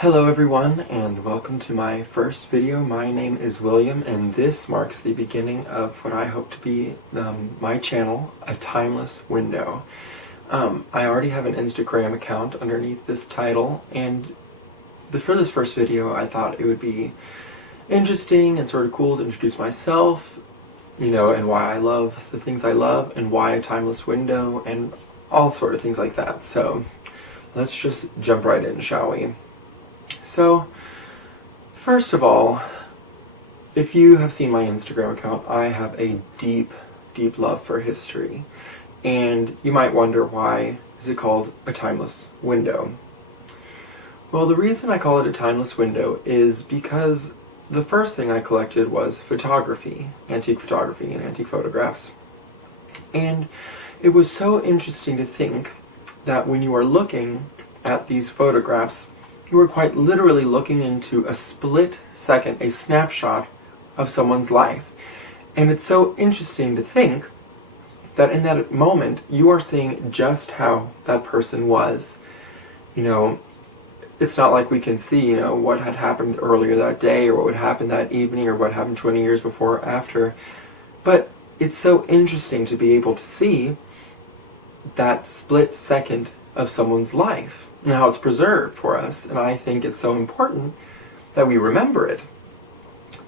Hello everyone, and welcome to my first video. My name is William, and this marks the beginning of what I hope to be my channel, A Timeless Window. I already have an Instagram account underneath this title, and for this first video I thought it would be interesting and sort of cool to introduce myself, and why I love the things I love, and why A Timeless Window, and all sort of things like that. So let's just jump right in, shall we? So, first of all, if you have seen my Instagram account, I have a deep, deep love for history. And you might wonder, why is it called A Timeless Window? Well, the reason I call it A Timeless Window is because the first thing I collected was photography, antique photography and antique photographs. And it was so interesting to think that when you are looking at these photographs, you are quite literally looking into a split second, a snapshot of someone's life. And it's so interesting to think that in that moment, you are seeing just how that person was. It's not like we can see, what had happened earlier that day, or what would happen that evening, or what happened 20 years before or after. But it's so interesting to be able to see that split second of someone's life and how it's preserved for us, and I think it's so important that we remember it.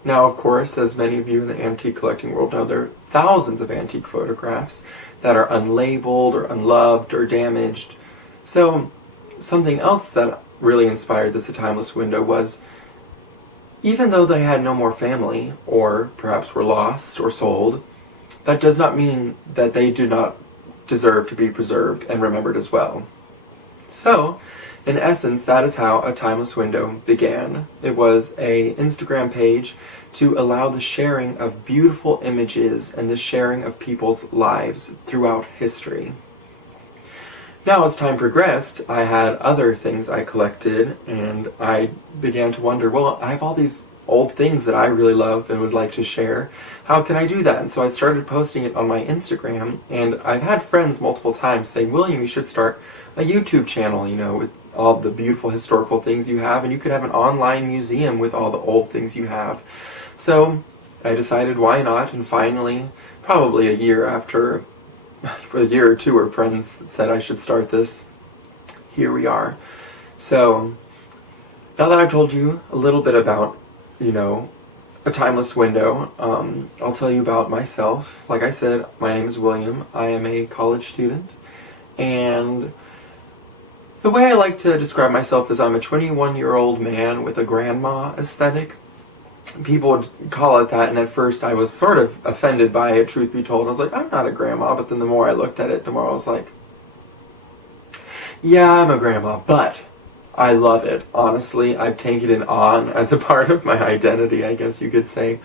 Now, of course, as many of you in the antique collecting world know, there are thousands of antique photographs that are unlabeled or unloved or damaged. So something else that really inspired this A Timeless Window was, even though they had no more family, or perhaps were lost or sold, that does not mean that they do not deserve to be preserved and remembered as well. So, in essence, that is how A Timeless Window began. It was an Instagram page to allow the sharing of beautiful images and the sharing of people's lives throughout history. Now, as time progressed, I had other things I collected, and I began to wonder, well, I have all these old things that I really love and would like to share. How can I do that? And so I started posting it on my Instagram, and I've had friends multiple times say, William, you should start a YouTube channel, with all the beautiful historical things you have, and you could have an online museum with all the old things you have. So I decided, why not? And finally, probably a year after, for a year or two, where friends said I should start this, here we are. So now that I've told you a little bit about A Timeless Window, I'll tell you about myself. Like I said, my name is William. I am a college student, and the way I like to describe myself is I'm a 21-year-old man with a grandma aesthetic. People would call it that, and at first I was sort of offended by it, truth be told. I was like, I'm not a grandma, but then the more I looked at it, the more I was like, yeah, I'm a grandma, but I love it. Honestly, I've taken it on as a part of my identity, I guess you could say.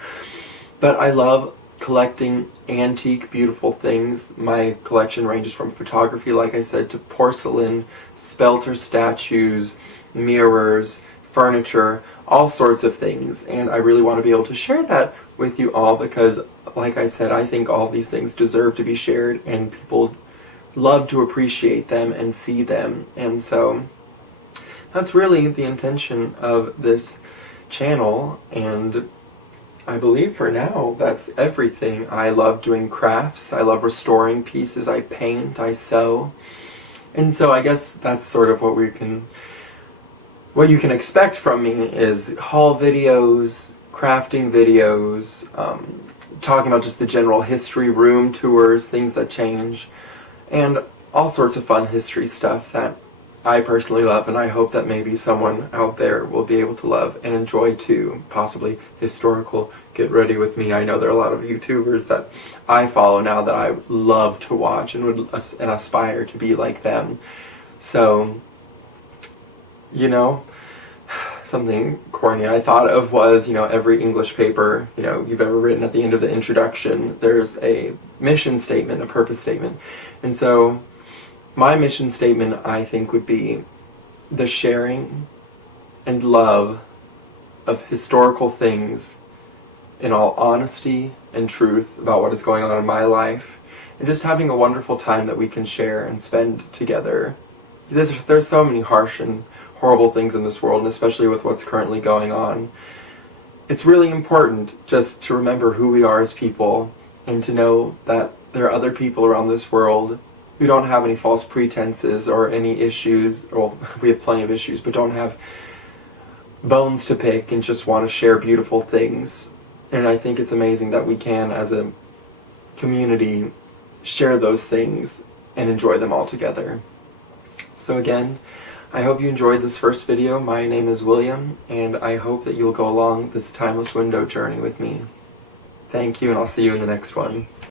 But I love collecting antique, beautiful things. My collection ranges from photography, like I said, to porcelain, spelter statues, mirrors, furniture, all sorts of things. And I really want to be able to share that with you all because, like I said, I think all these things deserve to be shared, and people love to appreciate them and see them. And so that's really the intention of this channel, and I believe for now that's everything. I love doing crafts, I love restoring pieces, I paint, I sew, and so I guess that's sort of what you can expect from me is haul videos, crafting videos, talking about just the general history, room tours, things that change, and all sorts of fun history stuff that I personally love, and I hope that maybe someone out there will be able to love and enjoy too. Possibly historical. Get ready with me. I know there are a lot of YouTubers that I follow now that I love to watch and would aspire to be like them. So, something corny I thought of was, every English paper, you've ever written, at the end of the introduction, there's a mission statement, a purpose statement. And so my mission statement, I think, would be the sharing and love of historical things in all honesty and truth about what is going on in my life, and just having a wonderful time that we can share and spend together. There's so many harsh and horrible things in this world, and especially with what's currently going on, it's really important just to remember who we are as people, and to know that there are other people around this world who don't have any false pretenses or any issues. Well, we have plenty of issues, but don't have bones to pick and just want to share beautiful things. And I think it's amazing that we can, as a community, share those things and enjoy them all together. So again, I hope you enjoyed this first video. My name is William, and I hope that you'll go along this timeless window journey with me. Thank you, and I'll see you in the next one.